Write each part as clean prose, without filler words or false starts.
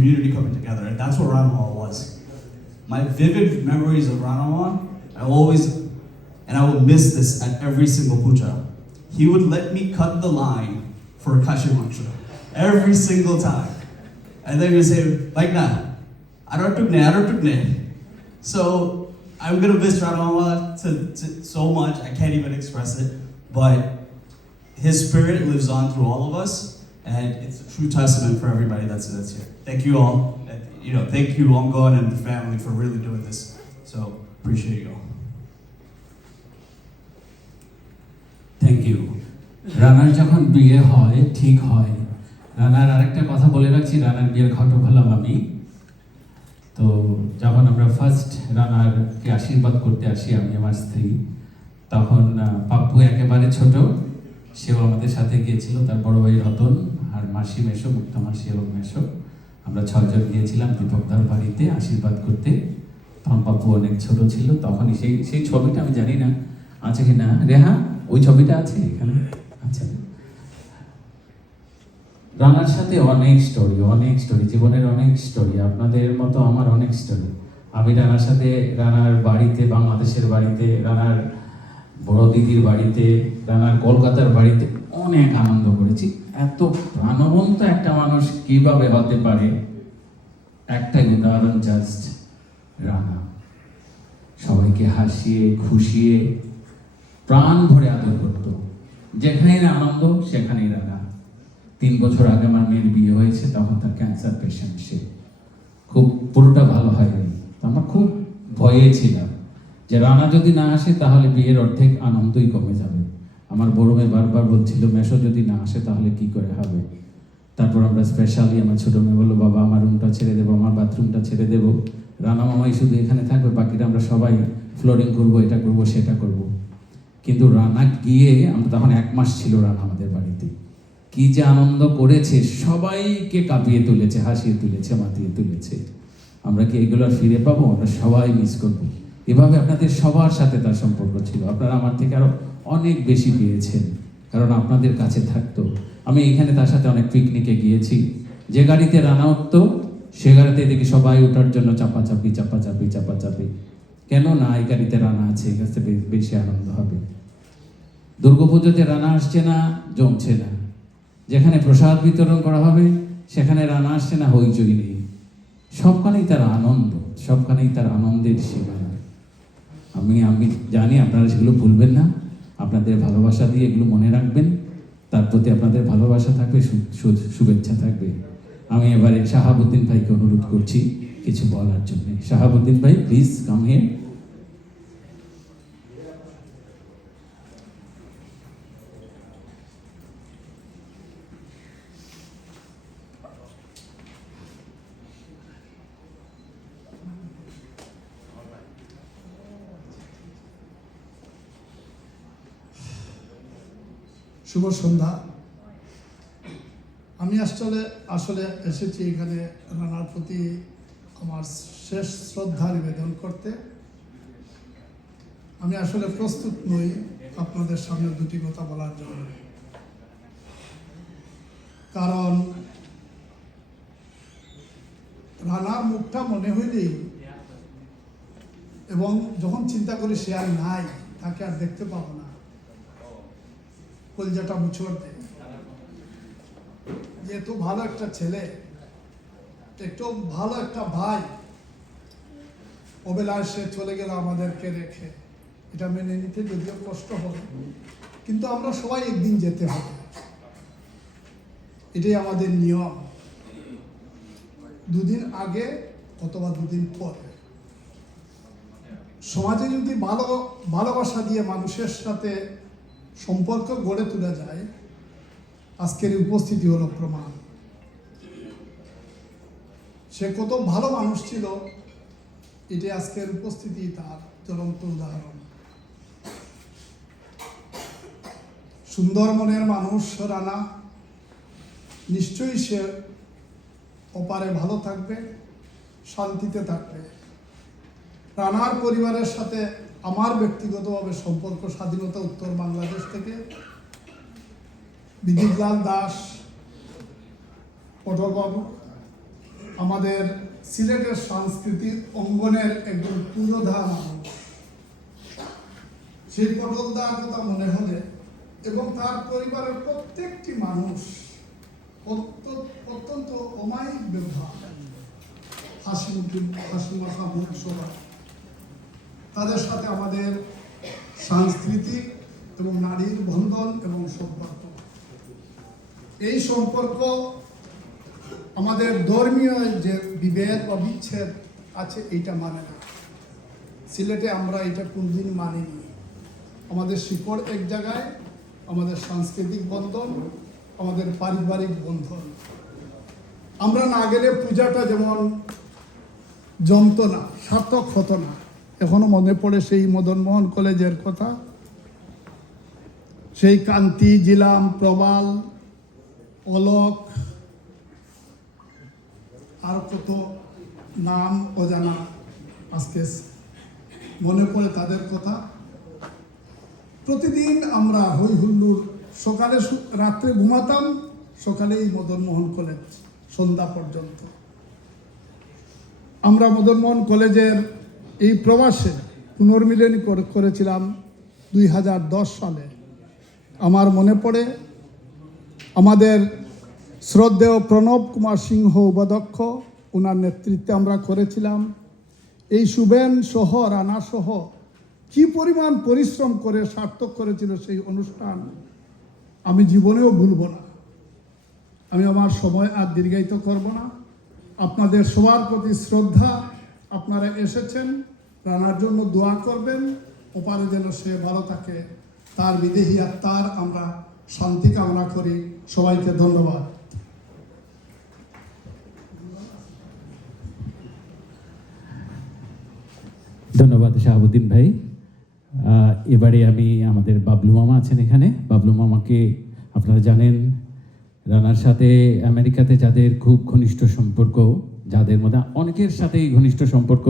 community coming together, and that's what Ranawan was. My vivid memories of Ranawan, I will miss this at every single puja. He would let me cut the line for Kashi Mantra every single time. And then he would say, like now, I don't tukne. So I'm gonna miss Ranawan so much, I can't even express it, but his spirit lives on through all of us, and it's a true testament for everybody that's here. Thank you all. And, thank you, Ongon and the family, for really doing this. So, appreciate you all. Thank you. রানার যখন বিয়ে হয় ঠিক হয়, রানার আরেকটা কথা বলে রাখছি, রানার বিয়ের ঘটক হলাম আমি। তো যখন আমরা ফার্স্ট রানারকে আশীর্বাদ করতে আসি, আমি আমার স্ত্রী, তখন পাপ্পু একেবারে ছোট, সেও আমাদের সাথে গিয়েছিল, তার বড় ভাই রতন আর মাসি মেশো, মুক্তা মাসি এবং মেশো, আমরা 6 জন গিয়েছিলাম দীপকদার বাড়িতে আশীর্বাদ করতে। তখন পাপ্পু অনেক ছোট ছিল, তখনই সেই ছবিটা আমি জানি না আছে কি না, রেহা ওই ছবিটা আছে এখানে? আচ্ছা। রানার সাথে অনেক স্টোরি, জীবনের অনেক স্টোরি, আপনাদের মতো আমার অনেক স্টোরি। আমি রানার সাথে, রানার বাড়িতে, বাংলাদেশের বাড়িতে, রানার বড় দিদির বাড়িতে, রানার কলকাতার বাড়িতে অনেক আনন্দ করেছি। এত প্রাণবন্ত একটা মানুষ কিভাবে হতে পারে, একটাই উদাহরণ, জাস্ট রানা। সবাইকে হাসিয়ে খুশিয়ে প্রাণ ভরে আদর করত, যেখানে আনন্দ সেখানেই রানা। 3 বছর আগে আমার মেয়ের বিয়ে হয়েছে, তখন তার ক্যান্সার পেশেন্ট, সে খুব পুরোটা ভালো হয়নি। আমরা খুব ভয়ে ছিলাম যে রানা যদি না আসে তাহলে বিয়ের অর্ধেক আনন্দই কমে যাবে। আমার বড় মেয়ে বারবার বলছিল, মেশো যদি না আসে তাহলে কি করে হবে। তারপর আমরা স্পেশালি, আমার ছোট মেয়ে বললো, বাবা আমার রুমটা ছেড়ে দেবো, আমার বাথরুমটা ছেড়ে দেবো, রানা মামাই শুধু এখানে থাকবে, বাকিটা আমরা সবাই ফ্লোরিং করবো, এটা করবো সেটা করবো। কিন্তু রানা গিয়ে, আমরা তখন 1 মাস ছিল রানা আমাদের বাড়িতে, কি যে আনন্দ করেছে, সবাইকে কাঁপিয়ে তুলেছে, হাসিয়ে তুলেছে, মাতিয়ে তুলেছে। আমরা কি এগুলো আর ফিরে পাবো? আমরা সবাই মিস করবো। এভাবে আপনাদের সবার সাথে তার সম্পর্ক ছিল। আপনারা আমার থেকে আরো অনেক বেশি পেয়েছেন, কারণ আপনাদের কাছে থাকতো। আমি এখানে তার সাথে অনেক পিকনিকে গিয়েছি, যে গাড়িতে রানা উঠতো সে গাড়িতে দেখি সবাই ওঠার জন্য চাপাচাপি। কেন না, এই গাড়িতে রানা আছে, এই গাড়িতে বেশি আনন্দ হবে। দুর্গাপুজোতে রানা আসছে না, জমছে না। যেখানে প্রসাদ বিতরণ করা হবে সেখানে রানা আসছে না, হইচই নেই। সবখানেই তার আনন্দ, সবখানেই তার আনন্দের সীমানা। আমি জানি আপনারা সেগুলো ভুলবেন না, আপনাদের ভালোবাসা দিয়ে এগুলো মনে রাখবেন। তার প্রতি আপনাদের ভালোবাসা থাকবে, শুভেচ্ছা থাকবে। আমি এবারে শাহাবুদ্দিন ভাইকে অনুরোধ করছি কিছু বলার জন্য। শাহাবুদ্দিন ভাই, প্লিজ কাম হিয়ার। শুভ সন্ধ্যা। আমি আসলে এসেছি এখানে রানার প্রতি আমার শেষ শ্রদ্ধা নিবেদন করতে। আমি আসলে প্রস্তুত নই আপনাদের সামনে 2টি কথা বলার জন্য, কারণ রানার মুখটা মনে হইলেই, এবং যখন চিন্তা করি সে আর নাই, তাকে আর দেখতে পাবো না, কলজাটা মুচড় দেয়। যে এত ভালো একটা ছেলে, একটু ভালো একটা ভাই, অবেলায় সে চলে গেল আমাদেরকে রেখে। এটা মেনে নিতে যদিও কষ্ট হবে, কিন্তু আমরা সবাই একদিন যেতে হবে, এটাই আমাদের নিয়ম। 2 দিন আগে অথবা 2 দিন পরে সমাজে যদি ভালোবাসা দিয়ে মানুষের সাথে সম্পর্ক গড়ে তোলা যায়, আজকের উপস্থিতি হলো প্রমাণ। সে কত ভালো মানুষ ছিল, এটি আজকের উপস্থিতি তার জ্বলন্ত উদাহরণ। সুন্দর মনের মানুষ রানা, নিশ্চয়ই সে অপারে ভালো থাকবে, শান্তিতে থাকবে। রানার পরিবারের সাথে আমার ব্যক্তিগতভাবে সম্পর্ক স্বাধীনতা উত্তর বাংলাদেশ থেকে বিদ্যুৎলাল দাস, পটলবাবু, আমাদের সিলেটের সাংস্কৃতিক অঙ্গনের একজন পুরোধা মানুষ। সেই পটলদার কথা মনে হলে এবং তার পরিবারের প্রত্যেকটি মানুষ অত্যন্ত অমায়িক ব্যবহার, হাসি মাখা মুখ সবাই। তাদের সাথে আমাদের সাংস্কৃতিক এবং নারীর বন্ধন এবং সম্পর্ক, এই সম্পর্ক আমাদের ধর্মীয় যে বিভেদ বা বিচ্ছেদ আছে এইটা মানে না। সিলেটে আমরা এটা কোনদিন মানিনি। আমাদের শিকড় এক জায়গায়, আমাদের সাংস্কৃতিক বন্ধন, আমাদের পারিবারিক বন্ধন। আমরা না গেলে পূজাটা যেমন জমতো না, সার্থক হতো না। এখনো মনে পড়ে সেই মদনমোহন কলেজের কথা, সেই কান্তি, জিলাম, প্রবাল, অলোক, আর কত নাম অজানা আজকে মনে পড়ে তাদের কথা। প্রতিদিন আমরা হই হুল্লোড়, সকালে রাত্রে ঘুমাতাম, সকালেই মদনমোহন কলেজ সন্ধ্যা পর্যন্ত। আমরা মদনমোহন কলেজের এই প্রবাসে পুনর্মিলনী করেছিলাম 2010 সালে। আমার মনে পড়ে আমাদের শ্রদ্ধেয় প্রণব কুমার সিংহ উপাধ্যক্ষ, ওনার নেতৃত্বে আমরা করেছিলাম। এই সুবেন সহ, রানা সহ কি পরিমাণ পরিশ্রম করে সার্থক করেছিল সেই অনুষ্ঠান, আমি জীবনেও ভুলব না। আমি আমার সময় আর দীর্ঘায়িত করব না। আপনাদের সবার প্রতি শ্রদ্ধা। আপনারা এসেছেন, রানার জন্য দোয়া করবেন, ওপারে যেন সে ভালো থাকে, তার বিদেহী আত্মার আমরা শান্তি কামনা করি। সবাইকে ধন্যবাদ। ধন্যবাদ শাহাবুদ্দিন ভাই। এবারে আমি আমাদের বাবলু মামা আছেন এখানে। বাবলু মামাকে আপনারা জানেন, রানার সাথে আমেরিকাতে যাদের খুব ঘনিষ্ঠ সম্পর্ক, যাদের মধ্যে অনেকের সাথেই ঘনিষ্ঠ সম্পর্ক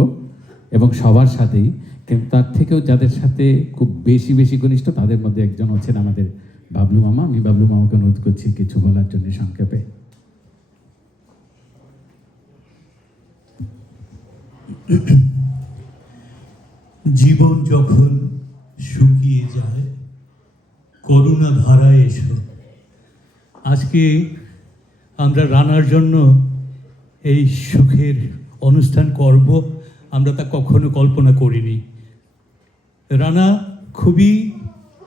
এবং সবার সাথেই, কিন্তু তার থেকেও যাদের সাথে খুব বেশি ঘনিষ্ঠ, তাদের মধ্যে একজন হচ্ছেন আমাদের বাবলু মামা। আমি বাবলু মামাকে অনুরোধ করছি কিছু বলার জন্য সংক্ষেপে। জীবন যখন শুকিয়ে যায়, করুণা ধারায় এসো। আজকে আমরা রানার জন্য এই সুখের অনুষ্ঠান করব, আমরা তা কখনো কল্পনা করিনি। রানা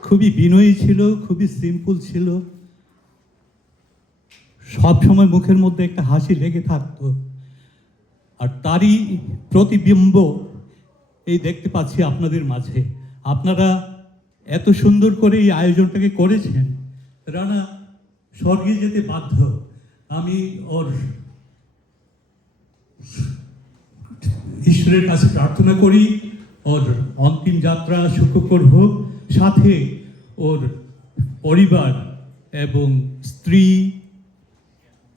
খুবই বিনয়ী ছিল, খুবই সিম্পল ছিল। সব সময় মুখের মধ্যে একটা হাসি লেগে থাকতো, আর তারই প্রতিবিম্ব এই দেখতে পাচ্ছি আপনাদের মাঝে। আপনারা এত সুন্দর করে এই আয়োজনটাকে করেছেন। রানা স্বর্গে যেতে বাধ্য। আমি ওর ঈশ্বরের কাছে প্রার্থনা করি ওর অন্তিম যাত্রা সুখকর হোক, সাথে ওর পরিবার এবং স্ত্রী,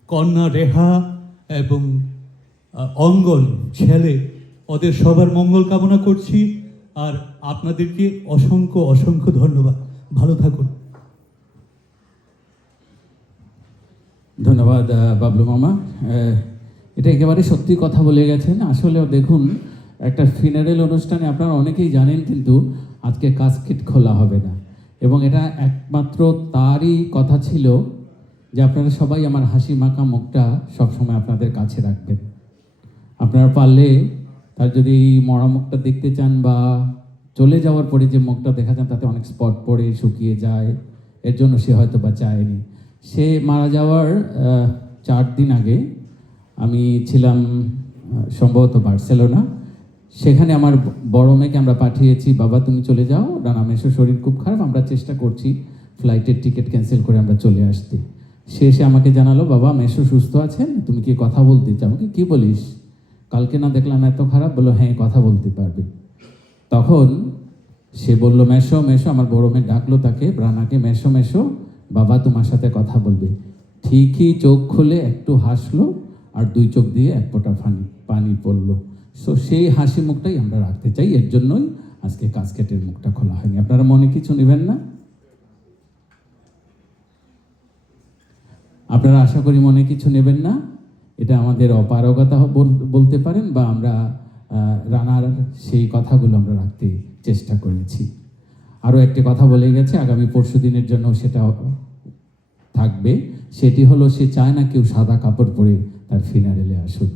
কন্যা রেহা এবং অঙ্গন ছেলে, ওদের সবার মঙ্গল কামনা করছি। আর আপনাদেরকে অসংখ্য ধন্যবাদ। ভালো থাকুন। ধন্যবাদ বাবলু মামা। এটা একেবারে সত্যি কথা বলে গেছেন। আসলে দেখুন, একটা ফিনারেল অনুষ্ঠানে আপনারা অনেকেই জানেন, কিন্তু আজকে কাসকেট খোলা হবে না, এবং এটা একমাত্র তারই কথা ছিল যে আপনারা সবাই আমার হাসি মাখা মুখটা সবসময় আপনাদের কাছে রাখবেন। আপনারা পারলে তার যদি মরা মুখটা দেখতে চান বা চলে যাওয়ার পরে যে মুখটা দেখা যান তাতে অনেক স্পট পড়ে শুকিয়ে যায়, এর জন্য সে হয়তো বা চায়নি। সে মারা যাওয়ার 4 দিন আগে আমি ছিলাম সম্ভবত বার্সেলোনা। সেখানে আমার বড় মেয়েকে আমরা পাঠিয়েছি, বাবা তুমি চলে যাও, রানা মেশোর শরীর খুব খারাপ, আমরা চেষ্টা করছি ফ্লাইটের টিকিট ক্যান্সেল করে আমরা চলে আসতে। সে এসে আমাকে জানালো, বাবা মেশো সুস্থ আছেন, তুমি কি কথা বলতে চাও? আমাকে কি বলিস, কালকে না দেখলাম এত খারাপ? বললো হ্যাঁ কথা বলতে পারবে। তখন সে বলল মেশো মেশো, আমার বড় মেয়ে ডাকলো তাকে, রানাকে, মেশো মেশো, বাবা তোমার সাথে কথা বলবে। ঠিকই চোখ খুলে একটু হাসলো, আর 2 চোখ দিয়ে এক ফোঁটা পানি পড়লো। সো সেই হাসি মুখটাই আমরা রাখতে চাই, এর জন্যই আজকে কাসকেটের মুখটা খোলা হয়নি। আপনারা মনে কিছু নেবেন না, আপনারা আশা করি মনে কিছু নেবেন না। এটা আমাদের অপারগতা বলতে পারেন, বা আমরা রানার সেই কথাগুলো আমরা রাখতে চেষ্টা করেছি। আরও একটি কথা বলে গেছে, আগামী পরশু দিনের জন্য সেটা থাকবে, সেটি হলো সে চায় না কেউ সাদা কাপড় পরে তার ফিনারেলে আসুক।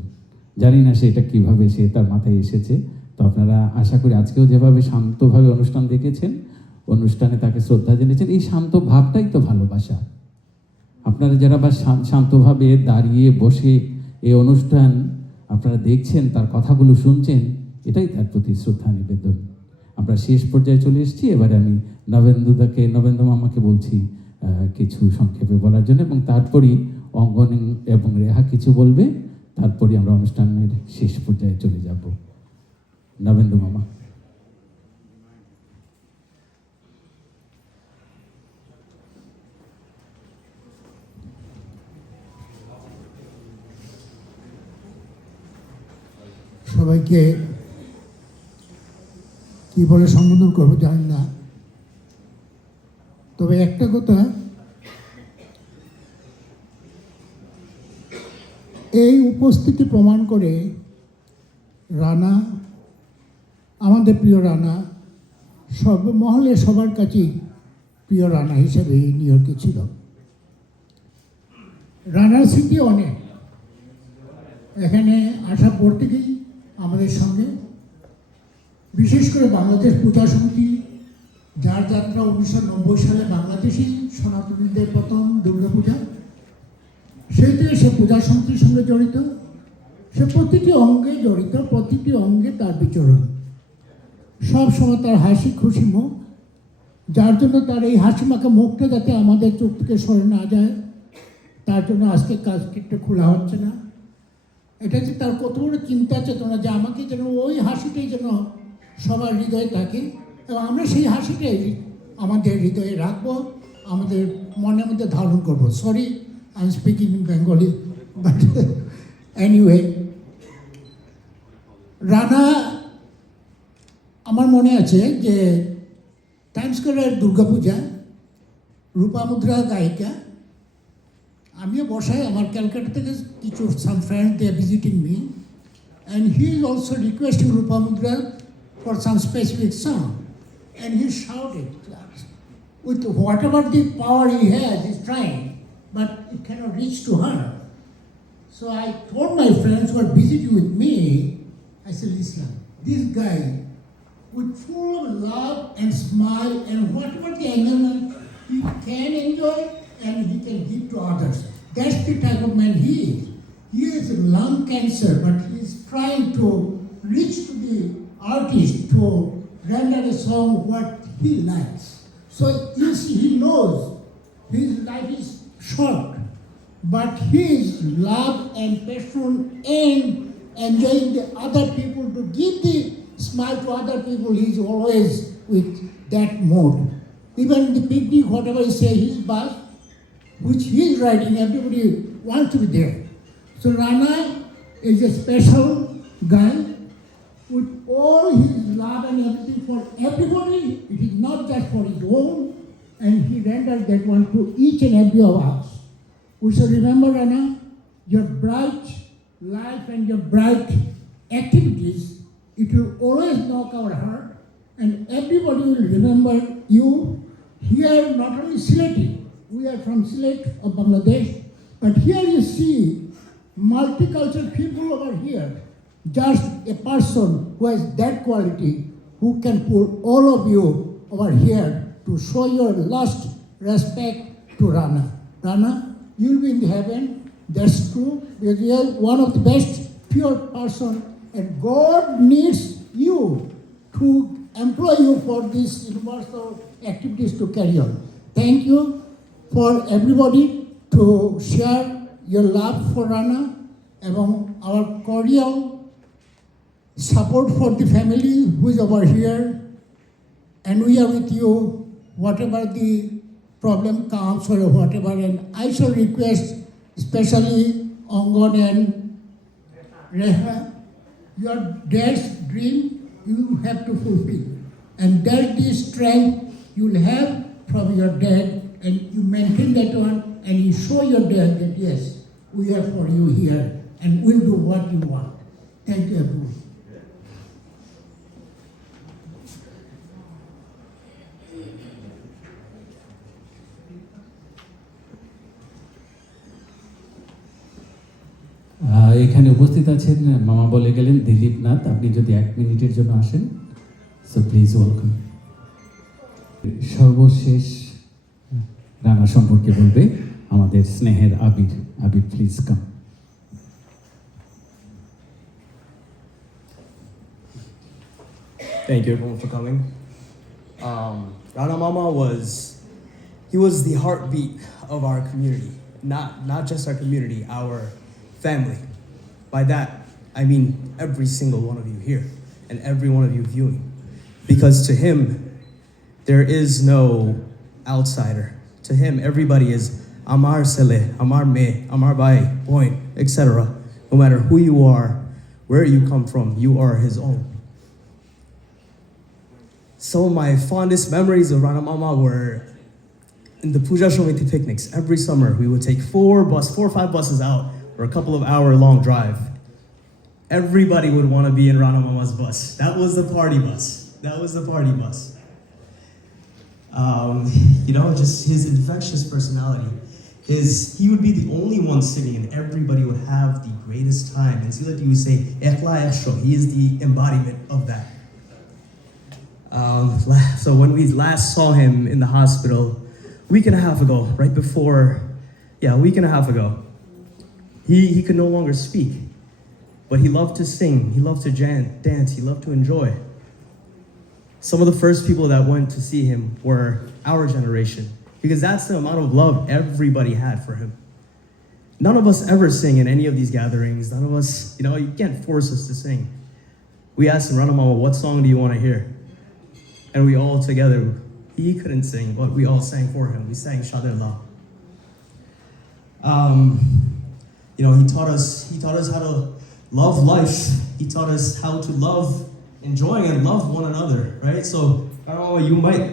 জানি না সেটা কিভাবে সে তার মাথায় এসেছে। তো আপনারা আশা করি আজকেও যেভাবে শান্তভাবে অনুষ্ঠান দেখেছেন, অনুষ্ঠানে তাকে শ্রদ্ধা জেনেছেন, এই শান্ত ভাবটাই তো ভালোবাসা। আপনারা যারা বা শান্তভাবে দাঁড়িয়ে বসে এই অনুষ্ঠান আপনারা দেখছেন, তার কথাগুলো শুনছেন, এটাই তার প্রতি শ্রদ্ধা নিবেদন। আমরা শেষ পর্যায়ে চলে এসেছি। এবারে আমি নবেন্দু মামাকে বলছি কিছু সংক্ষেপে বলার জন্য, এবং তারপরই অঙ্গন এবং রেহা কিছু বলবে, তারপরই আমরা অনুষ্ঠানের শেষ পর্যায়ে চলে যাব। নবেন্দু মামা। সবাইকে কি বলে সম্বোধন করবো জানি না, তবে একটা কথা, এই উপস্থিতি প্রমাণ করে রানা, আমাদের প্রিয় রানা, সর্বমহলে সবার কাছেই প্রিয় রানা হিসেবে নিউ ইয়র্কে ছিল। রানার স্মৃতি অনেক, এখানে আসার পর থেকেই আমাদের সঙ্গে, বিশেষ করে বাংলাদেশ পূজা সমিতি, যার যাত্রা 1990 সালে বাংলাদেশি সনাতনীদের প্রথম দুর্গাপূজা, সেই থেকে সে পূজা সমিতির সঙ্গে জড়িত। সে প্রতিটি অঙ্গে জড়িত, প্রতিটি অঙ্গে তার বিচরণ, সব সময় তার হাসি খুশি মুখ, যার জন্য তার এই হাসি মাখা মুখটা যাতে আমাদের চোখ থেকে সরে না যায়, তার জন্য আজকে কাজটা খোলা হচ্ছে না। এটা যে তার কত বড় চিন্তা চেতনা, যে আমাকে যেন ওই হাসিটাই যেন সবার হৃদয়ে থাকে, এবং আমরা সেই হাসিটাই আমাদের হৃদয়ে রাখবো, আমাদের মনের মধ্যে ধারণ করবো। Sorry, I am speaking in Bengali, but anyway, Rana, আমার মনে আছে যে টাইম স্কোয়ারের দুর্গাপূজা, রূপামুদ্রা গায়িকা, আমিও বসাই, আমার ক্যালকাটা থেকে কিছু some friend they are visiting me, and he is also requesting Rupamudra for some specific song, and he shouted with whatever the power he has, he's trying, but it cannot reach to her. So I told my friends who are visiting with me, I said, listen, this guy with full of love and smile and whatever the enjoyment he can enjoy and he can give to others. That's the type of man he is. He has lung cancer, but he is trying to reach to the artist to render a song what he likes. So you see, he knows his life is short, but his love and passion and enjoying the other people, to give the smile to other people, he's always with that mode. Even the picnic, whatever he say, his bus, which he's riding, everybody wants to be there. So Rana is a special guy with all his love and everything for everybody. It is not just for his own, and he renders that one to each and every of us. We should remember, Rana, your bright life and your bright activities, it will always knock our heart, and everybody will remember you here, not only Sylhet. We are from Sylhet of Bangladesh, but here you see multicultural people over here. Just a person who has that quality, who can pull all of you over here to show your last respect to Rana. Rana, you'll be in heaven, that's true, because you are one of the best pure person, and God needs you to employ you for these universal activities to carry on. Thank you for everybody to share your love for Rana, and our cordial support for the family who is over here, and we are with you whatever the problem comes or whatever. And I shall request especially Angon and Reha, your dad's dream you have to fulfill, and that's the strength you'll have from your dad, and you maintain that one, and you show your dad that yes, we are for you here. and will do what you want. Thank you, everyone. এখানে উপস্থিত আছেন মামা বলে গেলেন দিলীপ নাথ, আপনি যদি 1 মিনিটের জন্য আসেন, সো প্লিজ ওয়েলকাম। সর্বশেষ রানা সম্পর্কে বলবে আমাদের স্নেহের Abir. Abir please come. Thank you everyone for coming. Rana Mama he was the heartbeat of our community. Not just our community, our family. By that, I mean every single one of you here and every one of you viewing. Because to him, there is no outsider. To him, everybody is Amar Saleh, Amar Me, Amar Bai, Point, etc. No matter who you are, where you come from, you are his own. Some of my fondest memories of Rana Mama were in the Puja Shomiti picnics. Every summer, we would take 4 or 5 buses out for a couple of hour-long drive. Everybody would want to be in Rana Mama's bus. That was the party bus. That was the party bus. Just his infectious personality. He would be the only one sitting and everybody would have the greatest time. And see, like you would say, Ekhla Ekhsho, he is the embodiment of that. So when we last saw him in the hospital, a week and a half ago, a week and a half ago, he could no longer speak, but he loved to sing, he loved to dance, he loved to enjoy. Some of the first people that went to see him were our generation, because that's the amount of love everybody had for him. None of us ever sing in any of these gatherings. None of us, you can't force us to sing. We asked him, Rana Mama, what song do you want to hear? And we all together, he couldn't sing, but we all sang for him. We sang Shadillah. He taught us how to love life. He taught us how to love, enjoy and love one another, right? So, I don't know, you might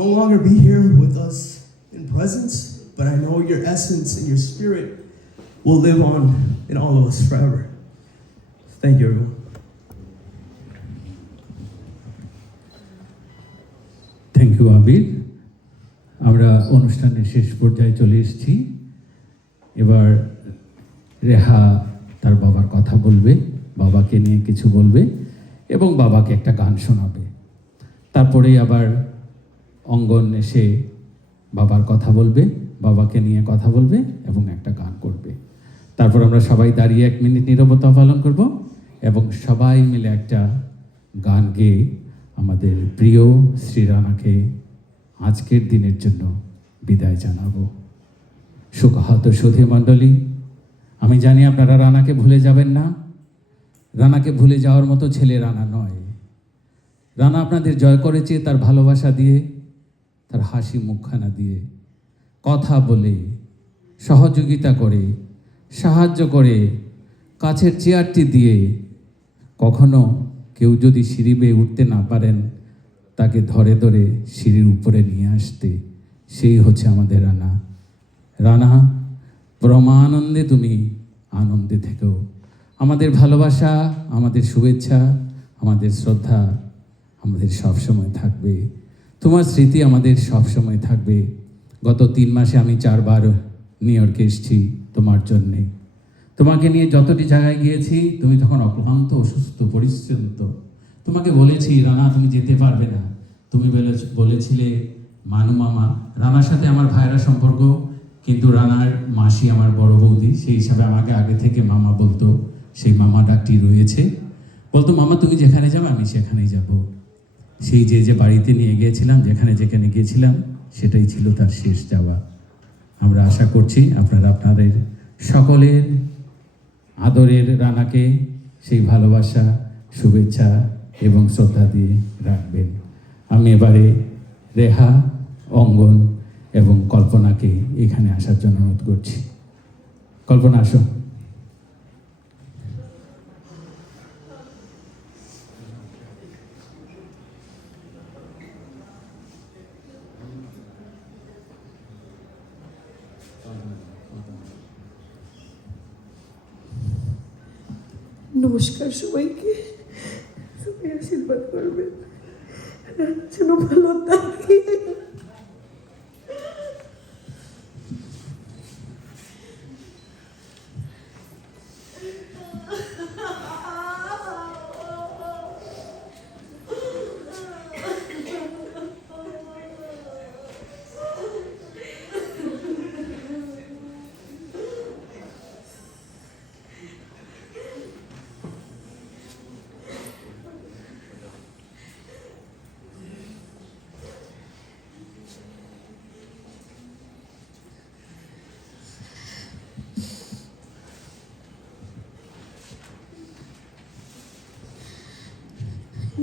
no longer be here with us in presence, but I know your essence and your spirit will live on in all of us forever. Thank you, everyone. Thank you Abir. আমরা অনুষ্ঠানের শেষ পর্যায়ে চলে এসেছি। এবার Rhea তার বাবার কথা বলবে, বাবাকে নিয়ে কিছু বলবে এবং বাবাকে একটা গান শোনাবে। তারপরেই আবার অঙ্গন এসে বাবার কথা বলবে, বাবাকে নিয়ে কথা বলবে এবং একটা গান করবে। তারপর আমরা সবাই দাঁড়িয়ে 1 মিনিট নীরবতা পালন করব এবং সবাই মিলে একটা গান গেয়ে আমাদের প্রিয় শ্রী রানাকে আজকের দিনের জন্য বিদায় জানাবো। সুখাহত সুধী মণ্ডলী, আমি জানি আপনারা রানাকে ভুলে যাবেন না। রানাকে ভুলে যাওয়ার মতো ছেলে রানা নয়। রানা আপনাদের জয় করেছে তার ভালোবাসা দিয়ে, তার হাসি মুখখানা দিয়ে, কথা বলে, সহযোগিতা করে, সাহায্য করে, কাছের চেয়ারটি দিয়ে। কখনো কেউ যদি সিঁড়ি বেয়ে উঠতে না পারেন, তাকে ধরে ধরে সিঁড়ির উপরে নিয়ে আসতে, সেই হচ্ছে আমাদের রানা। রানা, পরমানন্দে তুমি আনন্দে থেকো। আমাদের ভালোবাসা, আমাদের শুভেচ্ছা, আমাদের শ্রদ্ধা আমাদের সবসময় থাকবে। তোমার স্মৃতি আমাদের সবসময় থাকবে। গত 3 মাসে আমি 4 বার নিউ ইয়র্কে এসেছি তোমার জন্যে। তোমাকে নিয়ে যতটি জায়গায় গিয়েছি, তুমি তখন অক্লান্ত, অসুস্থ, পরিশ্রান্ত। তোমাকে বলেছি রানা তুমি যেতে পারবে না। তুমি বলেছিলে মানু মামা। রানার সাথে আমার ভাইয়েরা সম্পর্ক, কিন্তু রানার মাসি আমার বড় বৌদি, সেই হিসাবে আমাকে আগে থেকে মামা বলতো। সেই মামা ডাকটি রয়েছে। বলতো মামা তুমি যেখানে যাবে আমি সেখানেই যাব। সেই যে বাড়িতে নিয়ে গিয়েছিলাম, যেখানে গিয়েছিলাম, সেটাই ছিল তার শেষ যাওয়া। আমরা আশা করছি আপনারা আপনাদের সকলের আদরের রানাকে সেই ভালোবাসা, শুভেচ্ছা এবং শ্রদ্ধা দিয়ে রাখবেন। আমি এবারে রেহা, অঙ্গন এবং কল্পনাকে এখানে আসার জন্য অনুরোধ করছি। কল্পনা আসো। নমস্কার সবাইকে, সবাই আশীর্বাদ করবেন যেন ভালো থাকে।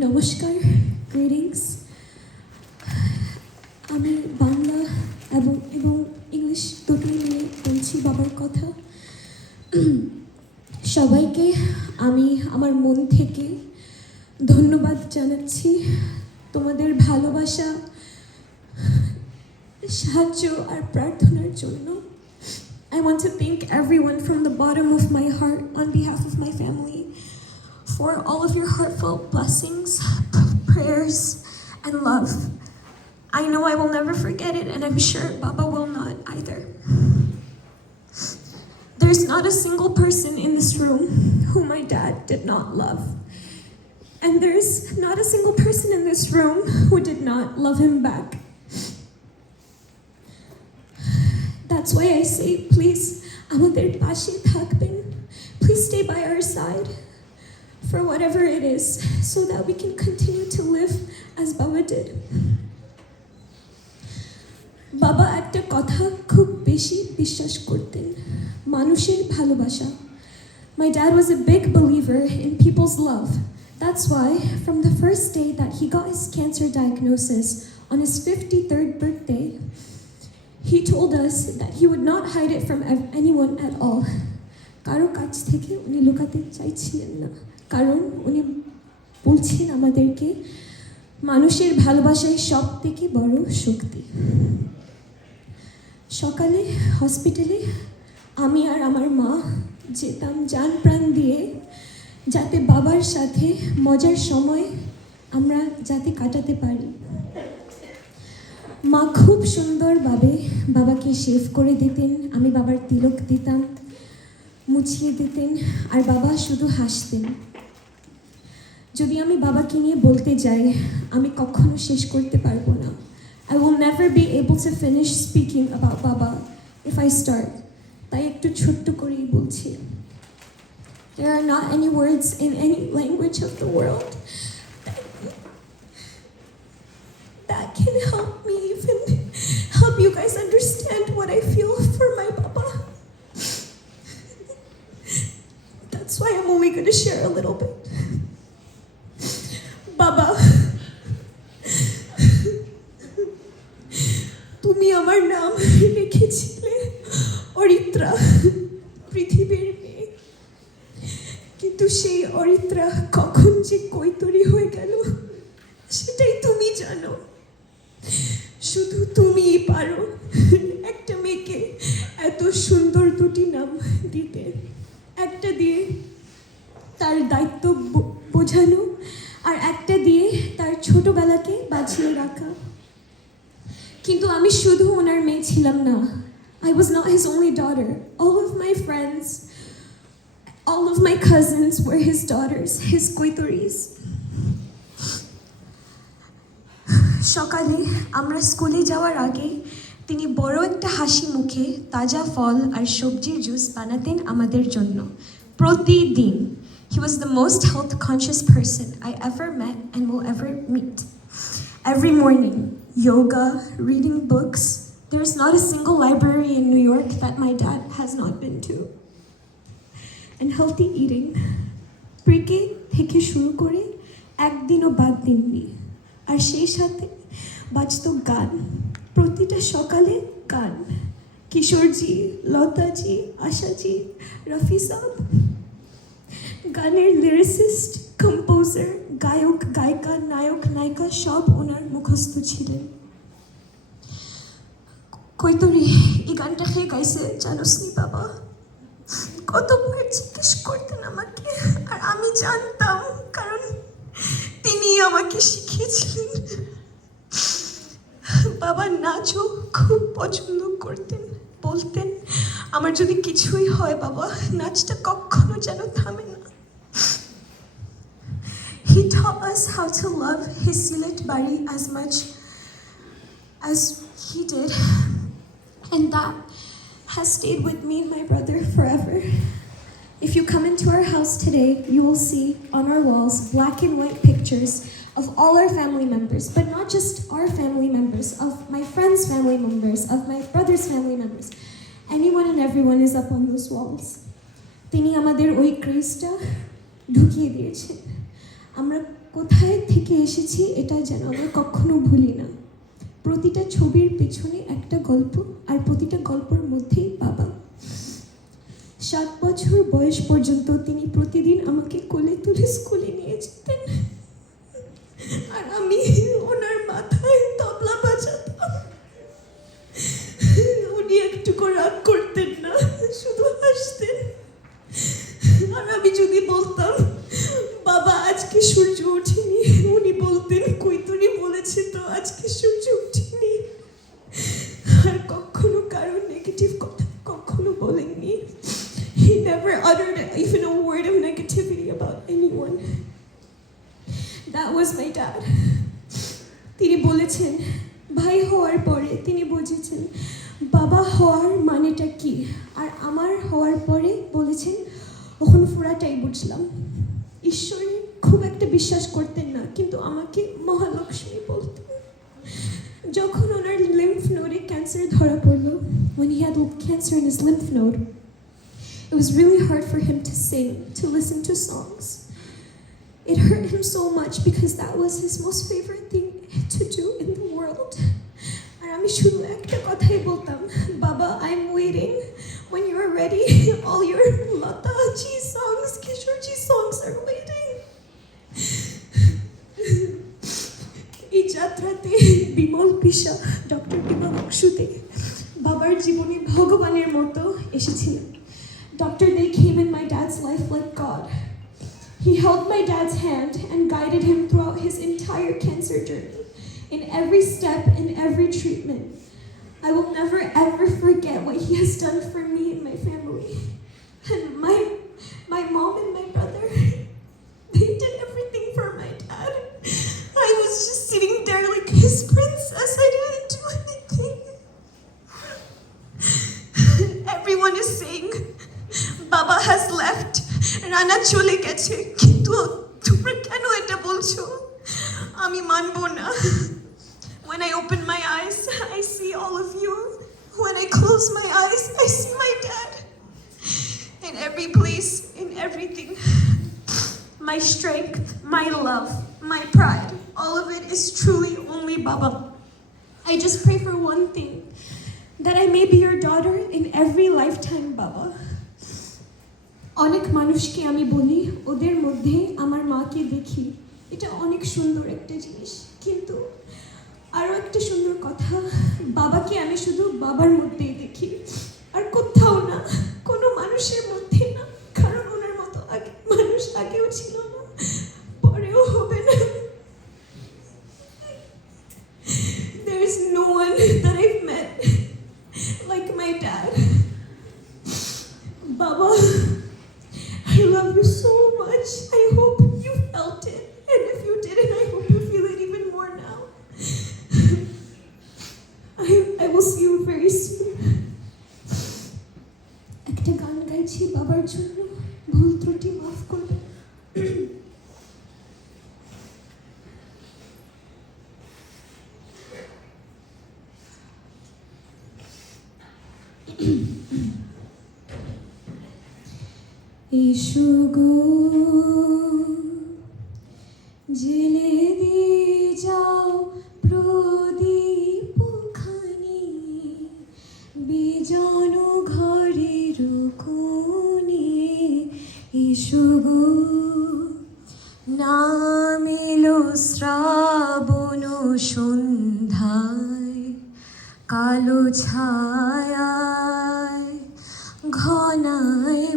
নমস্কার, গ্রিটিংস। আমি বাংলা এবং ইংলিশ দুটোই নিয়ে বলছি বাবার কথা। সবাইকে আমি আমার মন থেকে ধন্যবাদ জানাচ্ছি তোমাদের ভালোবাসা, সাহায্য আর প্রার্থনার জন্য। I want to thank everyone from the bottom of my heart on behalf of my family for all of your heartfelt blessings, prayers, and love. I know I will never forget it, and I'm sure Baba will not either. There's not a single person in this room who my dad did not love. And there's not a single person in this room who did not love him back. That's why I say, please, amader pashe thakben. Please stay by our side for whatever it is, so that we can continue to live as Baba did. Baba একটা কথা খুব বেশি বিশ্বাস করতেন, মানুষের ভালোবাসা। My dad was a big believer in people's love. That's why from the first day that he got his cancer diagnosis on his 53rd birthday, he told us that he would not hide it from anyone at all. কারো কাছ থেকে উনি লুকাতে চাইছিলেন না, কারণ উনি বলছেন আমাদেরকে মানুষের ভালোবাসাই সব থেকে বড় শক্তি। সকালে হসপিটালে আমি আর আমার মা যেতাম জান প্রাণ দিয়ে, যাতে বাবার সাথে মজার সময় আমরা যাতে কাটাতে পারি। মা খুব সুন্দরভাবে বাবাকে শেভ করে দিতেন, আমি বাবার তিলক দিতাম, মুছিয়ে দিতেন, আর বাবা শুধু হাসতেন। যদি আমি বাবাকে নিয়ে বলতে যাই, আমি কখনো শেষ করতে পারবো না। I will never be able to finish speaking about Baba if I start. তাই একটু ছোট্ট করেই বলছি। There are not any words in any language of the world that can help me even help you guys understand what I feel for my Baba. That's why I'm only going to share a little bit. Baba, তুমি আমার নাম রেখেছিলে অরিত্রা, পৃথিবীর মেয়ে। কিন্তু সেই অরিত্রা কখন যে কৈতরী হয়ে গেল সেটাই তুমি জানো। শুধু তুমিই পারো একটা মেয়েকে এত সুন্দর দুটি নাম দিতে, একটা দিয়ে তার দায়িত্ব বোঝানো আর একটা দিয়ে তার ছোটবেলাকে বাঁচিয়ে রাখা। কিন্তু আমি শুধু ওনার মেয়ে ছিলাম না। I was not his only daughter. All of my friends, all of my cousins were his daughters, his koitoris. সকালে আমরা স্কুলে যাওয়ার আগে তিনি বড় একটা হাসি মুখে তাজা ফল আর সবজির জুস বানাতেন আমাদের জন্য প্রতিদিন। He was the most health conscious person I ever met and will ever meet. Every morning, yoga, reading books. There is not a single library in New York that my dad has not been to. And healthy eating. Pre-K থেকে শুরু করে একদিনও বাদ দিননি। আর সেই সাথে বাজতো গান, প্রতিটা সকালে গান। কিশোরজি, লতাজি, আশাজি, রফি সাহেব, গানের লিরিসিস্ট, কম্পোজার, গায়ক, গায়িকা, নায়ক, নায়িকা সব ওনার মুখস্থ ছিলেন। কৈতরী এই গানটা খেয়ে গাইছে জানোসনি বাবা? কতবার জিজ্ঞেস করতেন আমাকে, আর আমি জানতাম, কারণ তিনি আমাকে শিখিয়েছিলেন। বাবা নাচও খুব পছন্দ করতেন, বলতেন আমার যদি কিছুই হয় বাবা, নাচটা কখনো যেন থামে না। He taught us how to love his Silet Bari as much as he did, and that has stayed with me and my brother forever. If you come into our house today, you will see on our walls black and white pictures of all our family members, but not just our family members, of my friends' family members, of my brother's family members. Anyone and everyone is up on those walls. তিনি আমাদের ওই ক্রেজটা ঢুকিয়ে দিয়েছেন। আমরা কোথায় থেকে এসেছি এটা যেন আমরা কখনো ভুলি না। প্রতিটা ছবির পেছনে একটা গল্প, আর প্রতিটা গল্পের মধ্যেই বাবা। 7 বছর বয়স পর্যন্ত তিনি প্রতিদিন আমাকে কোলে তুলে স্কুলে নিয়ে যেতেন, আর আমি ওনার মাথায় তবলা বাজাতাম। উনি একটুকু রাগ করতেন না, শুধু হাসতেন। আর আমি যদি বলতাম বাবা আজকে সূর্য ওঠেনি, উনি বলতেন কৈতরি বলেছে তো আজকে সূর্য ওঠেনি। আর কখনো কারো নেগেটিভ কথা কখনো বলেননি। He never uttered even a word of negativity about anyone. That was my dad. তিনি বলেছেন ভাই হওয়ার পরে তিনি বুঝেছেন বাবা হওয়ার মানেটা কি, আর আমার হওয়ার পরে বলেছেন তখন পুরাটাই বুঝলাম। ঈশ্বরে খুব একটা বিশ্বাস করতেন না, কিন্তু আমাকে মহালক্ষ্মী বলতেন। যখন ওনার লিম্ফ নোডে ক্যান্সার ধরা পড়লো, when he had cancer in his lymph node, it was really hard for him to sing, to listen to songs. It hurt him so much because that was his most favorite thing to do in the world. আর আমি শুধু একটা কথাই বলতাম, বাবা, I'm waiting. When you're ready, all your Lata Ji songs, Kishore Ji songs are waiting. এই যাত্রাতে বিমল পিসা, doctor Bimal অক্ষুতে বাবার জীবনে ভগবানের মতো এসেছিলেন। Doctor, they came in my dad's life like God. He held my dad's hand and guided him throughout his entire cancer journey, in every step, in every treatment. I will never ever forget what he has done for me and my family. And my mom and my brother, they did everything for my dad. I was just sitting there like his princess. I didn't do anything. Everyone is saying, Baba has left. Rana chole geche. Kintu tumra keno eta bolcho? Ami manbo na. When I open my eyes, I see all of you. When I close my eyes, I see my dad. In every place, in everything. My strength, my love, my pride, all of it is truly only Baba. I just pray for one thing, that I may be your daughter in every lifetime, Baba. অনেক মানুষকে আমি বলি ওদের মধ্যে আমার মাকে দেখি, এটা অনেক সুন্দর একটা জিনিস, কিন্তু আরও একটা সুন্দর কথা, বাবাকে আমি শুধু বাবার মধ্যেই দেখি, আর কোথাও না, কোনো মানুষের মধ্যে না, কারণ ওনার মতো আগে মানুষ আগেও ছিল না, পরেও হবে না। There is no one that I've met like my dad. Baba, I love you so much. I hope you felt it. And if you didn't, I hope you feel it even more now. I will see you very soon. একটা গান গাইছি বাবার জন্য, ভুল ত্রুটি মাফ করবেন। এসো গো জেলে দিয়ে যাও প্রদীপ খানি, বিজন ঘরের কোণে। এসো গো নাম এলো শ্রাবণ সন্ধ্যায়, কালো ছায়ায় ঘনায়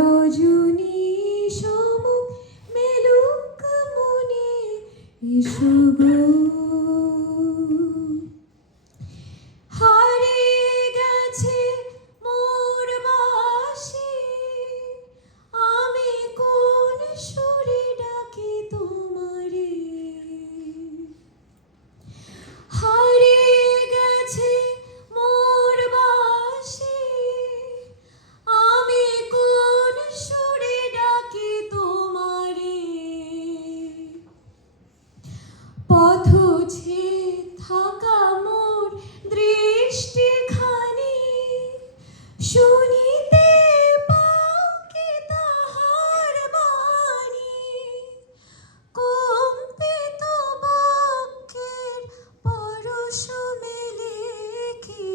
রজনী সমুখ মেলুক মনে এসো গো হারিয়ে গেছে মোর বাঁশি আমি কোন সুরে ডাকি তোমারে হারিয়ে গেছে মোর বাঁশি আমি কোন সুরে ডাকি তোমারে পথ ছে থাকা মোর দৃষ্টিখানি শুনিতে পাকে তাহার বাণী কম্পিত বাক্যের পরশ মেলে কি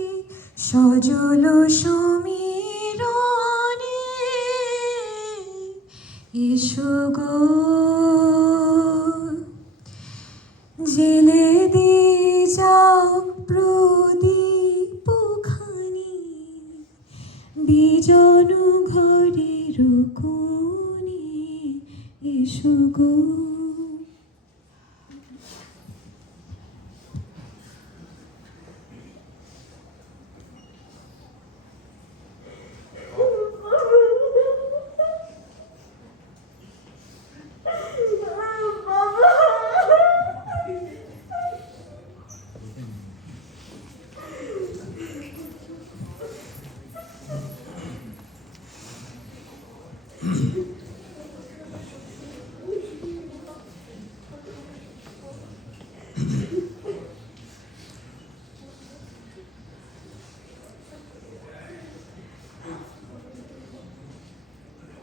সজল সমীরণে এসো গো জেলে দিয়ে যাও প্রদীপ খানি বিজন ঘরের কোণে এসো গো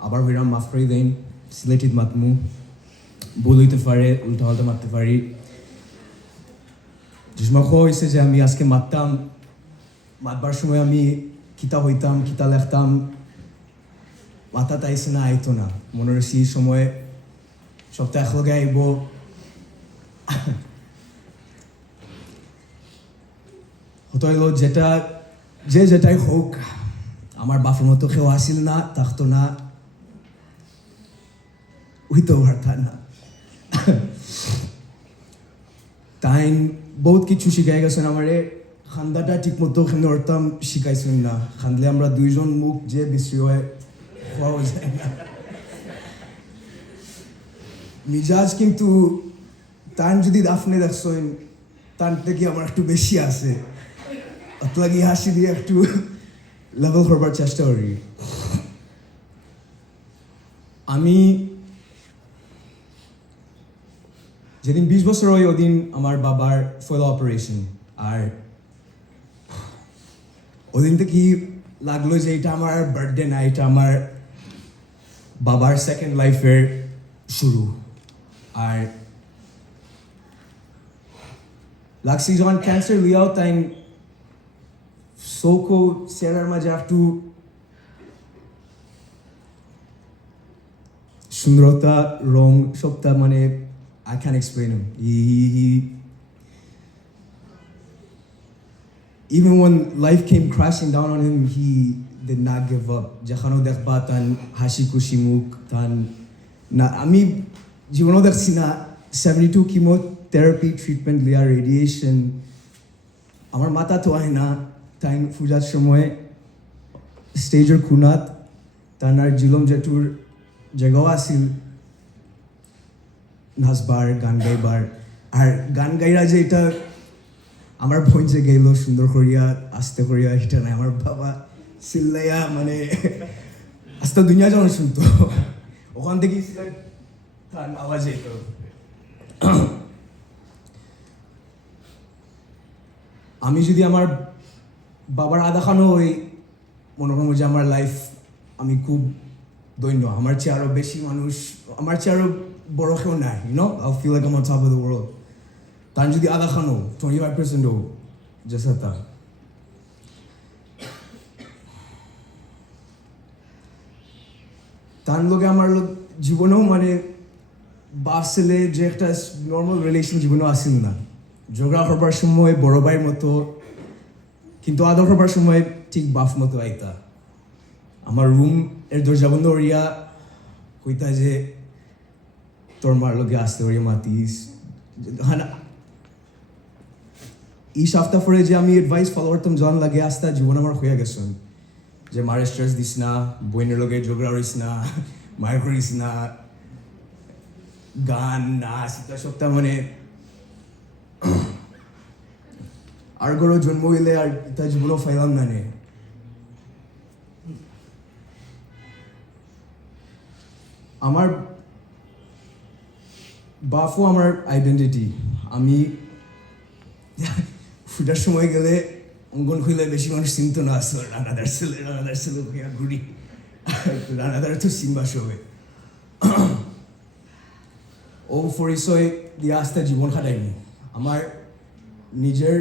আবার বিরাম মাফ করে দেন সিলেটিত মাতমু ভুল হইতে পারে উল্টা পাল্টা মারতে পারি যে সময় হয়েছে যে আমি আজকে মারতাম মাতবার সময় আমি কিতা হইতাম কিতা লেখতাম মাথা তাইছে না আইতো না মনে হয়েছি এই সময় সপ্তাহ একলগে আইব হতো হইল যেটা যেটাই হোক আমার বাপের মতো কেউ আসিল না থাকতো না হইতেও পারতাম না তাই বহুত কিছু শিখাই গেছেন আমারে খান্দাটা ঠিক মতো ওখানে অর্তাম শিখাইছেন না খান্দলে আমরা দুইজন মুখ যে বেশি হয় খাওয়াও যায় না মিজাজ কিন্তু তান যদি দাফনে দেখছেন তার থেকে আমার একটু বেশি আছে অত লাগি হাসি দিয়ে একটু লেভেল করবার চেষ্টা করি আমি যেদিন 20 বছর হয় ওদিন আমার বাবার ফলো অপারেশন আর ওদিন থেকে লাগলো যে এটা আমার বার্থডে না এটা আমার বাবার সেকেন্ড লাইফের শুরু আর লাগছি যখন ক্যান্সার লিয়াও তাই সোকো সেরার মাঝে একটু সুন্দরতা রং সবটা মানে I can't explain him. He even when life came crashing down on him, he did not give up. Jakhano dekhba tan hashi kushi muk tan na ami jibono dekhsi na 72 chemotherapy treatment liya radiation. Amar mata to ahe na taই pujat shomoy stager kunat tanar jilom jetur jagao asil নাচবার গান গাইবার আর গান গাইরা যে এটা আমার বোন যে গাইল সুন্দর করিয়া আস্তে করিয়া এটা নাই আমার বাবা চিল্লাইয়া মানে আস্তে দুনিয়া যেন শুনতো ওখান থেকে তার আওয়াজ যেত আমি যদি আমার বাবার আধাখানো ওই মনে করবো যে আমার লাইফ আমি খুব দৈন্য আমার চেয়ে আরো বেশি মানুষ আমার চেয়ে আরো বড় কেউ নাই I'll feel like I'm on top of the world তার যদি আধা খানো 25% হোক জেসা তা তার লোকে আমার লোক জীবনেও মানে বাপ ছেলে যে একটা নর্মাল রিলেশন জীবনেও আসিল না ঝগড়া করবার সময় বড় ভাইয়ের মতো কিন্তু আদর করবার সময় ঠিক বাপ মতো আইতা আমার রুম এর দরজা বন্ধ করিয়া কইতা যে তোর মার লগে আসতে করিয়া মাতিস হানা এই সপ্তাহ পরে যে আমি অ্যাডভাইস ফলো করতাম জন লাগে আস্তা জীবন আমার হইয়া গেছেন যে মারে স্ট্রেস দিস না বইনের লগে ঝগড়া হইস না মায়ের করিস না গান নাচ এটা সপ্তাহ মানে আর গরো জন্ম হইলে আর এটা জীবনও ফাইলাম না নে আমার বাফও আমার আইডেন্টিটি আমি ফুটার সময় গেলে অঙ্গন খুলে বেশি মানুষ চিনত না আসলো রানাদার ছেলে হইয়া ঘুরি রানাদার তো সিম্বাস হবে ও পরিচয় দিয়ে আস্তে জীবন খাটাইনি আমার নিজের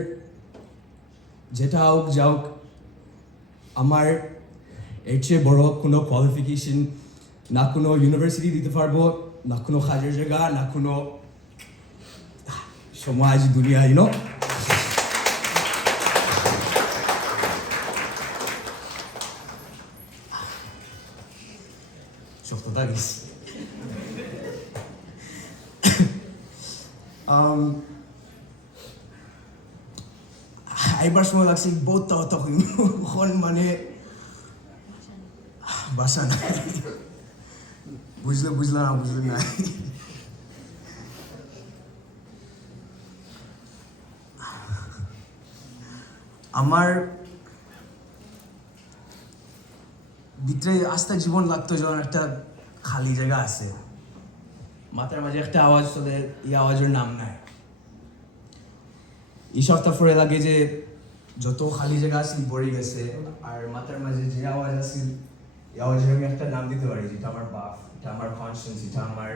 যেটা হোক যাওক আমার এর চেয়ে বড় কোনো কোয়ালিফিকেশন না কোনো ইউনিভার্সিটি দিতে পারবো না কোনো কাজের জায়গা না কোনো সমাজ দুনিয়া ইউনো সত্যতা গেছি আইবার সময় লাগছে বহুত তখন মানে বাসা নাই বুঝলে না বুঝলে না আমার ভিতরে আস্তে জীবন লাগতো যখন একটা খালি জায়গা আছে মাথার মাঝে একটা আওয়াজ চলে এই আওয়াজের নাম নাই এই সপ্তাহ পরে লাগে যে যত খালি জায়গা আছে পড়ে গেছে আর মাথার মাঝে যে আওয়াজ আছে এই আওয়াজের আমি একটা নাম দিতে পারি যেটা আমার বাপ এটা আমার কনসিয়েন্স এটা আমার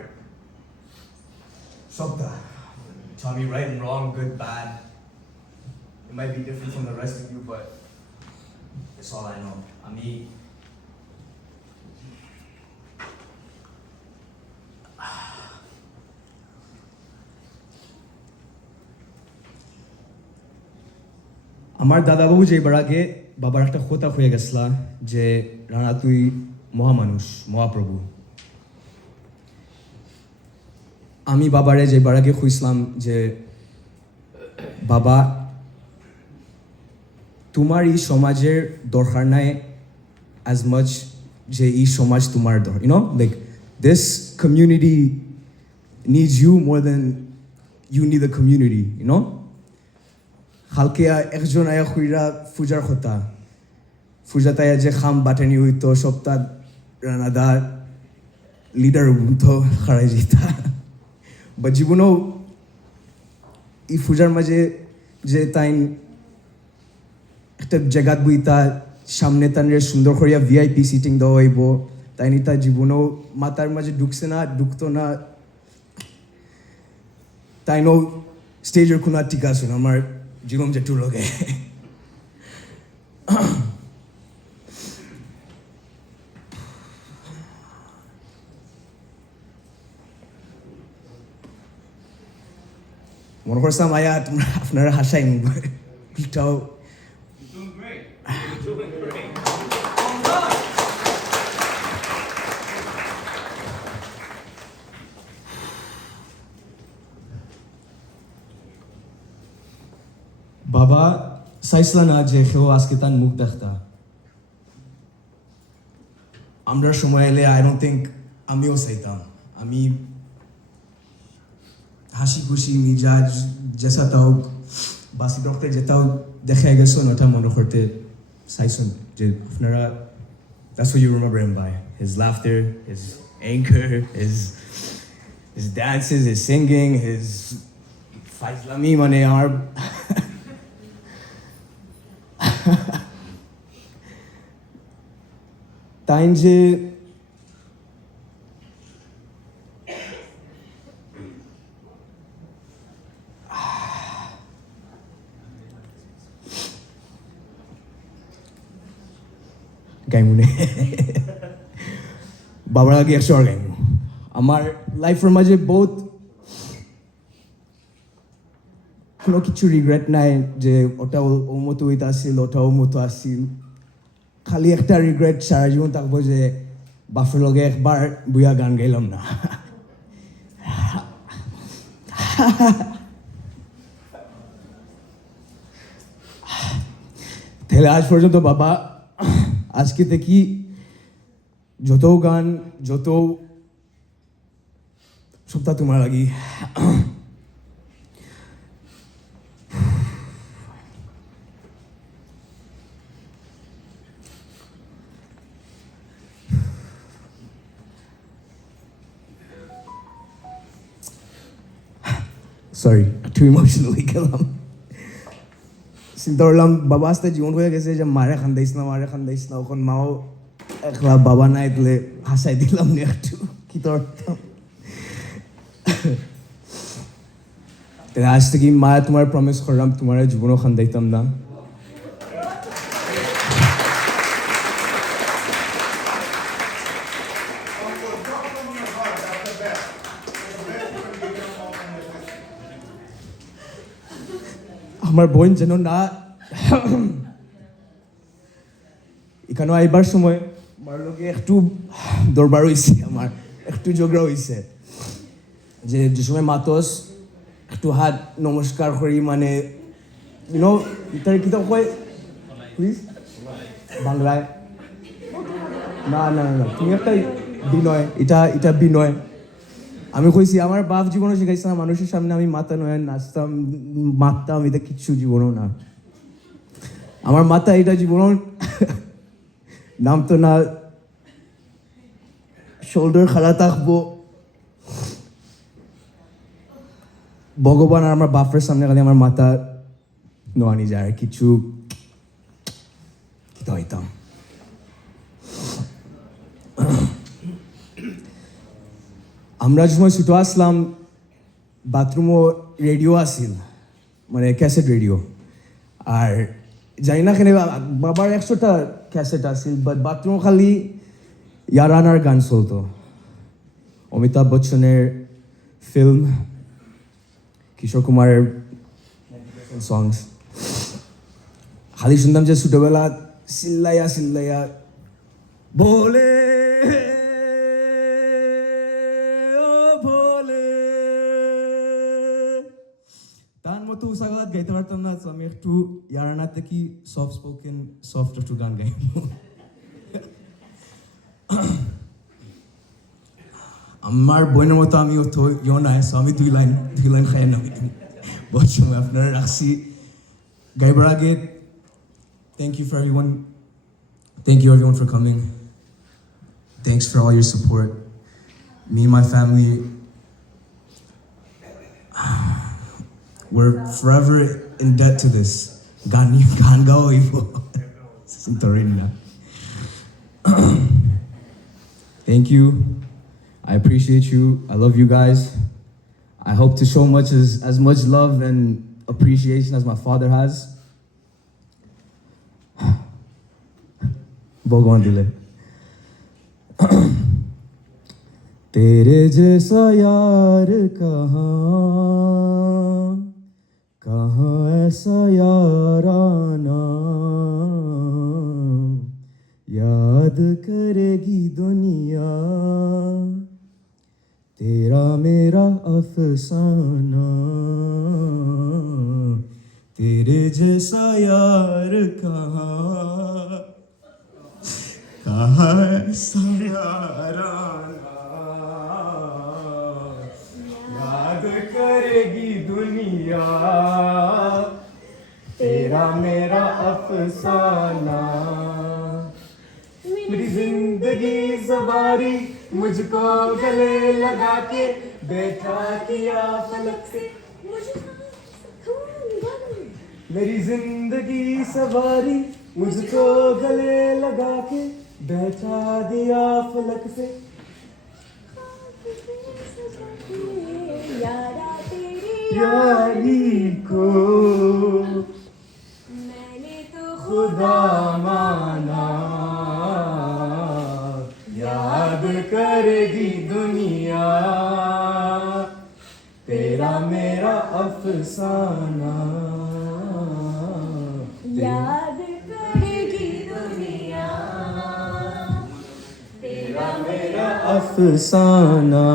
সবটা tell me right and wrong good bad it might be different from the rest of you but it's all I know আমি আমার দাদাবাবু যেবার আগে বাবার একটা কথা হয়ে গেছলা যে রানা তুই মহামানুষ মহাপ্রভু আমি বাবারে যেবার আগে খুঁজলাম যে বাবা তোমার এই সমাজের দরকার নাই অ্যাজ মাচ যে এই সমাজ তোমার দরকার you know like this community needs you more than you need the community you know কালকে একজন আয়া খুইরা পূজার কথা পূজা তাই যে খাম বাটানি হইতো সপ্তাহ রানাদা লিডার তো খারাই যেতা বা জীবনেও এই পূজার মাঝে যে তাই একটা জায়গাত বইতা সামনে তানরে সুন্দর করিয়া ভিআইপি সিটিং দেওয়া হইব তাই নি তার জীবনেও মাতার মাঝে ঢুকছে না ঢুকতো না তাই নো স্টেজের কোনো টিকা আছে না আমার জীবন যে টুর লগে মনে করছিলাম আয়া তোমরা আপনারা হাসাই উল্টাও বাবা চাইছিল না যে সেও আজকে তার মুখ দেখতা আমরা সময় এলে আই ডোন্ট থিঙ্ক আমিও চাইতাম আমি হাসি খুশি মিজাজ যেসাটা হোক বাসি ডক্টর যেটাও দেখা গেছো ওটা মনে করতে চাইছেন যে আপনারা that's what you remember him by his laughter his anger his dances his singing his ফাইজলামি মানে আমার তাই যে গাইমুনে বাবার আগে 100 বার গাইমু আমার লাইফের মাঝে বহুত কোনো কিছু রিগ্রেট নাই যে ওটা ও মতো হইতে আসছিল ওটা ও মতো আসছিল খালি একটা রিগ্রেট সারা জীবন থাকবো যে বাফের লগে একবার বুয়া গান গাইলাম না। তাহলে আজ পর্যন্ত বাবা, আজকে থেকে যত গান যত সপ্তাহ তোমার লাগি। সরি, একটু ইমোশনাল হয়ে গেলাম। চিন্তা করলাম বাবা আস্তে জীবন হয়ে গেছে যে মারে খান্দাইস না, ওখন মাও একলা বাবা নাই তুলে হাসাই দিলাম না একটু, কি করতাম। আজ থেকে মা তোমার প্রমিস করলাম তোমার জীবনও খান্দাইতাম না। আমার বোন যেন না এখানে আইবার সময় আমার লোকে একটু দরবার হয়েছে, আমার একটু ঝগড়া হয়েছে যে সময় মাতস একটু হাত নমস্কার করি, মানে ইউনো তার কি তো কয় প্লিজ বাংলায়, না না না তুমি একটা বিনয়, এটা বিনয়। আমি কইছি আমার বাপ জীবনও শিখাইছে না মানুষের সামনে আমি মাথা নয় নাচতাম মারতাম, এটা কিচ্ছু জীবনও না। আমার মাথা এটা জীবনও নামতো না, শোল্ডার খাড়া থাকবো। ভগবান আর আমার বাপের সামনে খালি আমার মাথা নোয়ানি যায়, কিছু কি হইতাম। আমরা সময় ছুটো আসলাম বাথরুমও রেডিও আসিল, মানে ক্যাসেট রেডিও, আর জানি না কেন বাবার 100টা ক্যাসেট আসিল, বাট বাথরুম খালি ইয়ারানার গান চলতো, অমিতাভ বচ্চনের ফিল্ম, কিশোর কুমারের সংস। খালি শুনতাম যে ছোটবেলা চিল্লাইয়া বলে তার মতো উসাগাত গাইতে পারতাম না, তো আমি একটু ইয়ারানা থেকে সফট একটু গান গাইব। আমার বোনের মতো আমি অত ইয় নাই, আমি দুই লাইন খাই না বহুত সময় আপনারা রাখছি গাইবার আগে। Thank you everyone for coming. Thanks for all your support. Me and my family, we're forever in debt to this. Gan gao ipo. Sintorina. Thank you. I appreciate you. I love you guys. I hope to show as much love and appreciation as my father has. भगवान दिले तेरे जैसा यार कहाँ ऐसा याराना, याद करेगी दुनिया तेरा मेरा अफसाना, तेरे जैसा यार कहाँ ऐसा याराना, याद करेगी दुनिया तेरा मेरा अफसाना। मेरी जिंदगी सवारी मुझको गले लगा के बैठा किया फलक से, मेरी जिंदगी सवारी मुझको गले लगा के बैठा दिया फलक से। यारी को मैंने तो खुदा माना, याद करेगी दुनिया तेरा मेरा अफसाना, याद करेगी दुनिया अफसाना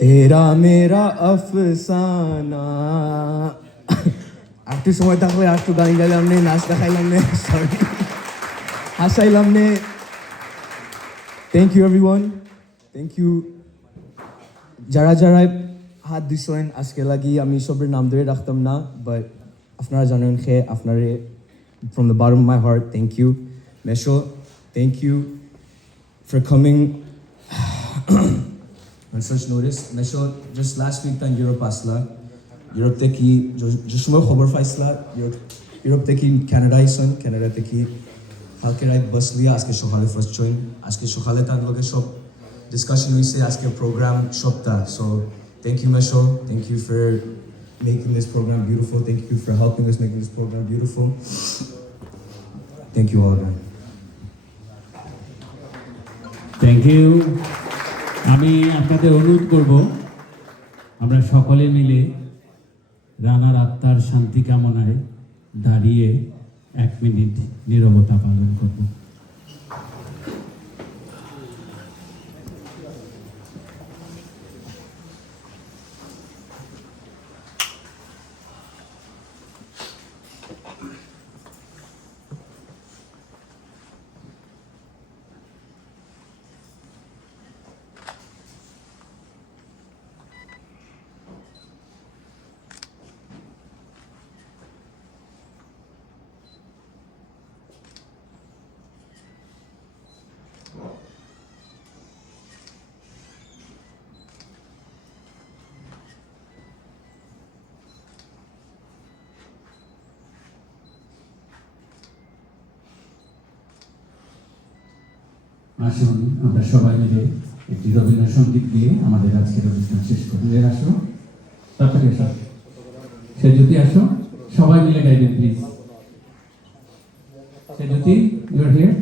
तेरा मेरा अफसाना একটু সময় থাকলে একটু গান গাইলাম নে নাচ দেখাইলাম নে সরি হাসাইলাম নে thank you everyone thank you যারা যারা হাত দিছেন আজকে লাগি আমি সবের নাম ধরে রাখতাম না বাট আপনারা জানেন খে আপনারে from the bottom of my heart thank you Mesho thank you for coming on such notice Mesho just last week tan Europe asla Europe থেকে যে সময় খবর পাইছিলা ইউরোপ থেকে কানাডা আইসন কানাডা থেকে কালকে রাত বাস লিয়া আজকে সকালে ফার্স্ট জয়েন আজকে সকালে তার লগে সব ডিসকাশন হয়েছে আজকে প্রোগ্রাম সবটা সো থ্যাংক ইউ মেশো thank you for making this program beautiful thank you for helping us making this program beautiful thank you all man thank you আমি আপনাদের অনুরোধ করব আমরা সকলে মিলে রানার আত্মার শান্তি কামনায় দাঁড়িয়ে 1 মিনিট নীরবতা পালন করব আসুন আমরা সবাই মিলে একটি রবীন্দ্রসঙ্গীত গিয়ে আমাদের আজকের অনুষ্ঠান শেষ করি আসো তাড়াতাড়ি আসো সে যদি আসো সবাই মিলে গাইবেন প্লিজ সে যদি ইউ আর হিয়ার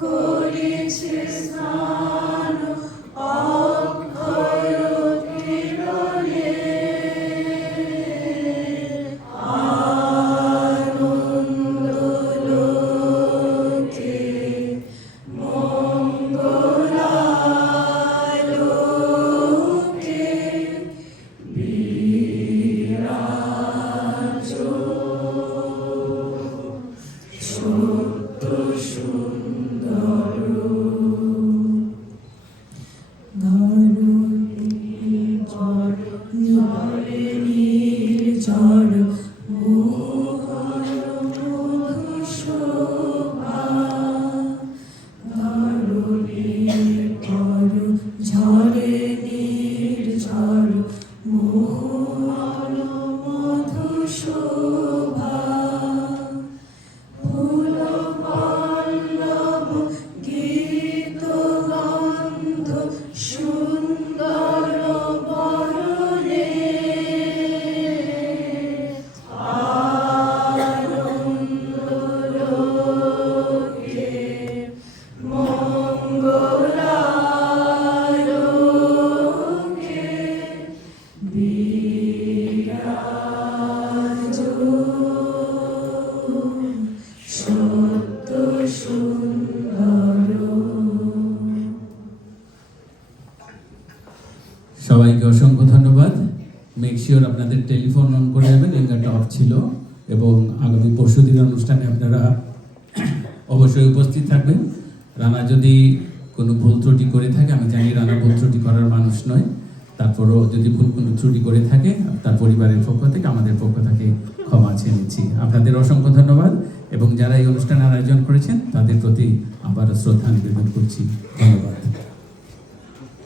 করেছে স্নান অক্ষয় কিরণে সবাইকে অসংখ্য ধন্যবাদ। মেক শিওর আপনাদের টেলিফোন অন করে নেবেন, রিঙ্গারটা অফ ছিল। এবং আগামী পরশুদিন অনুষ্ঠানে আপনারা অবশ্যই উপস্থিত থাকবেন। রানা যদি কোনো ভুল ত্রুটি করে থাকে, আমি জানি রানা ভুল ত্রুটি করার মানুষ নয়, তারপরও যদি ভুল কোনো ত্রুটি করে থাকে তার পরিবারের পক্ষ থেকে, আমাদের পক্ষ থেকে ক্ষমা চেয়ে নিচ্ছি। আপনাদের অসংখ্য ধন্যবাদ এবং যারা এই অনুষ্ঠানের আয়োজন করেছেন তাদের প্রতি আবার শ্রদ্ধা নিবেদন করছি। ধন্যবাদ।